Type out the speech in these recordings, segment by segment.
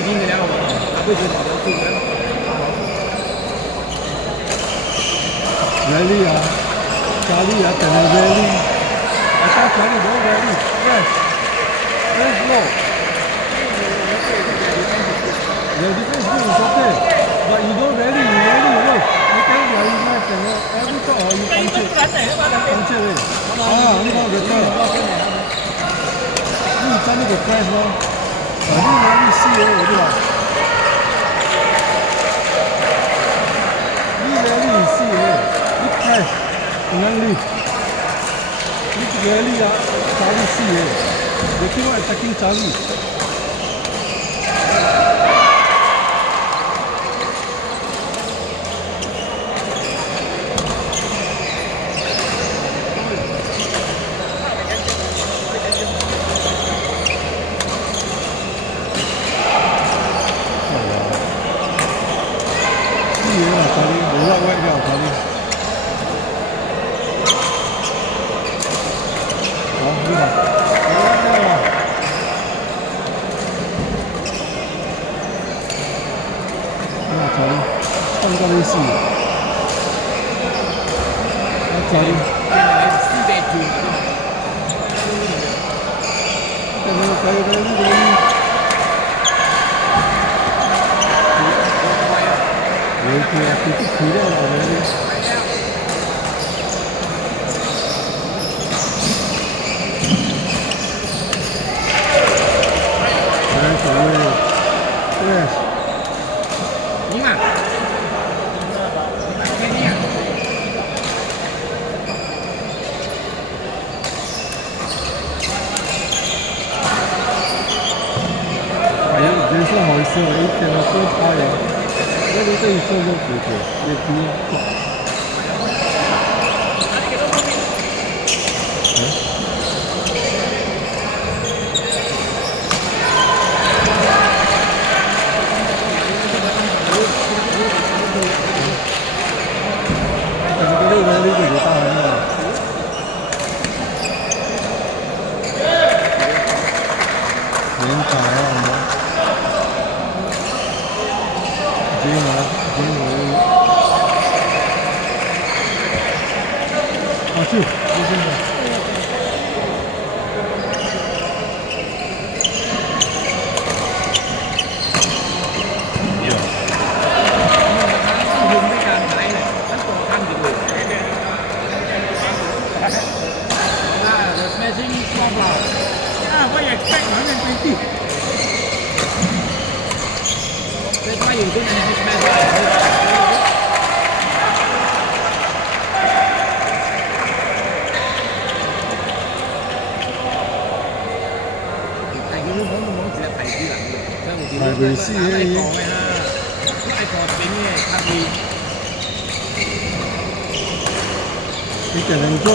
已經嘅啦，阿妹佢有做嘅。Rally ah, Charlie ah, can I rally? I thought Charlie no rally. Yes. Yes, no. The defense good is okay, but you don't rally, you rally, look. You can rally left and every shot you punch it. Punch it. Only one better. You Charlie the press no. I didn't really see it already lah. You rally see it. You press. Really, Charlie see it. They keep on attacking Charlie. See it, Charlie. They right now, Charlie. Đúng à? Cái gì à?人生好事，一天都做差人，我都对你说过不对，也不要。係回事嘅。你只能做。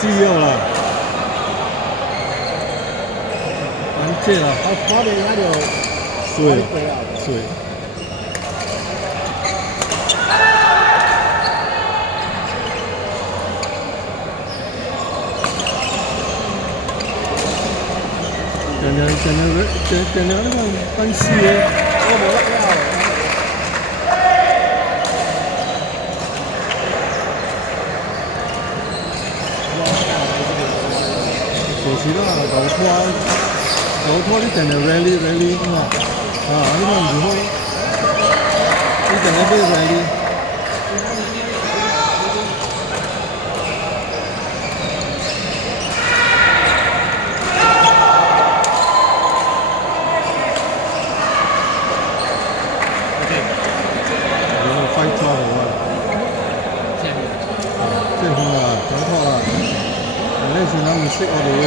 CEO 啦，完结了，我哋喺度水。讲那个关系嘅，我冇得聊。其實啦，舊拖啲人係 rally 啊嘛，呢個唔好，呢陣係咩 rally？快錯嚟喎，即係佢話舊拖啊！呢次諗唔識我哋嘅。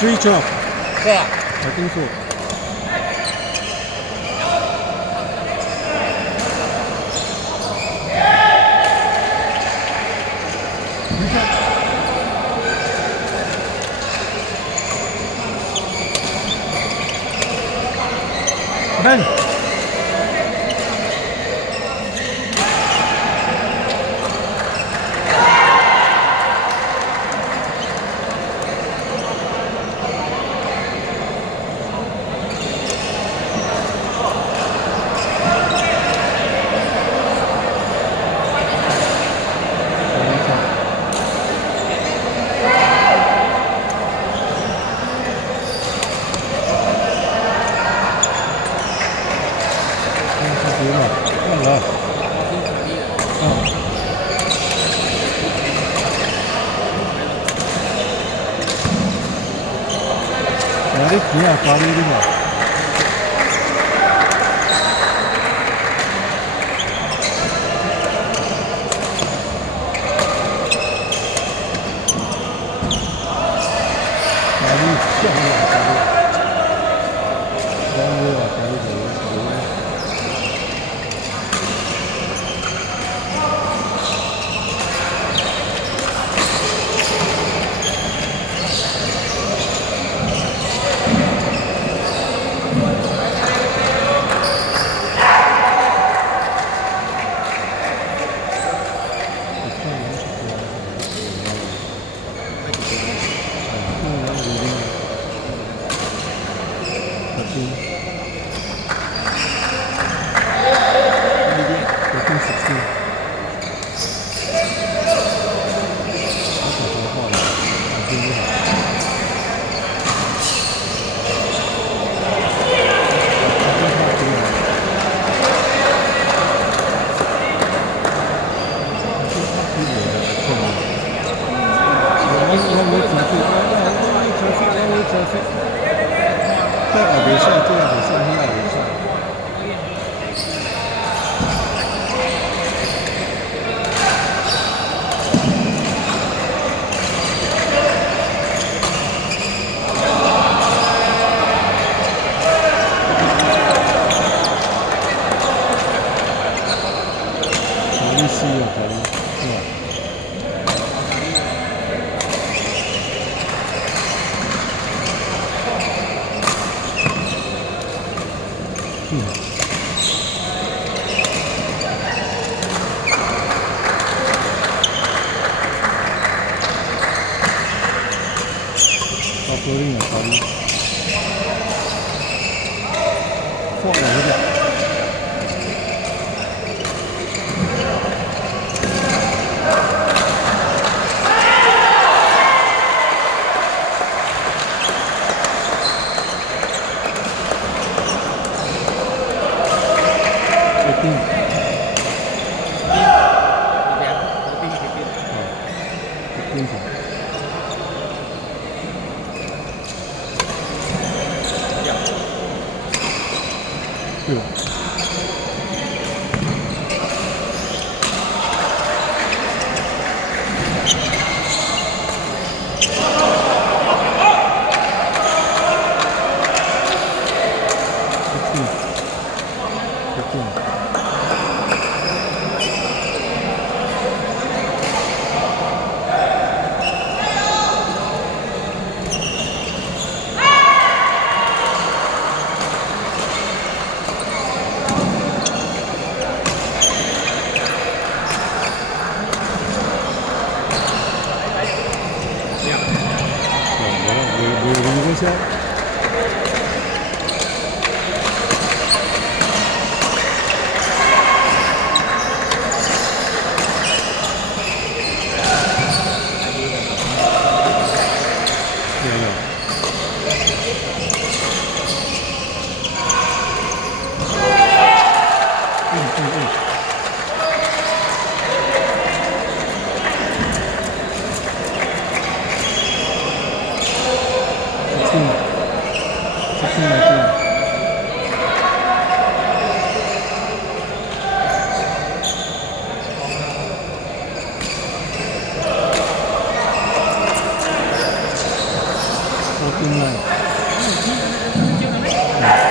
3-12. 对啊， I think so. Ben. Dari dia kali ini mah. Kali siapa ya kali? Jangan lupa kali dulu. Floating ya kali. Fuck lah dia. 네.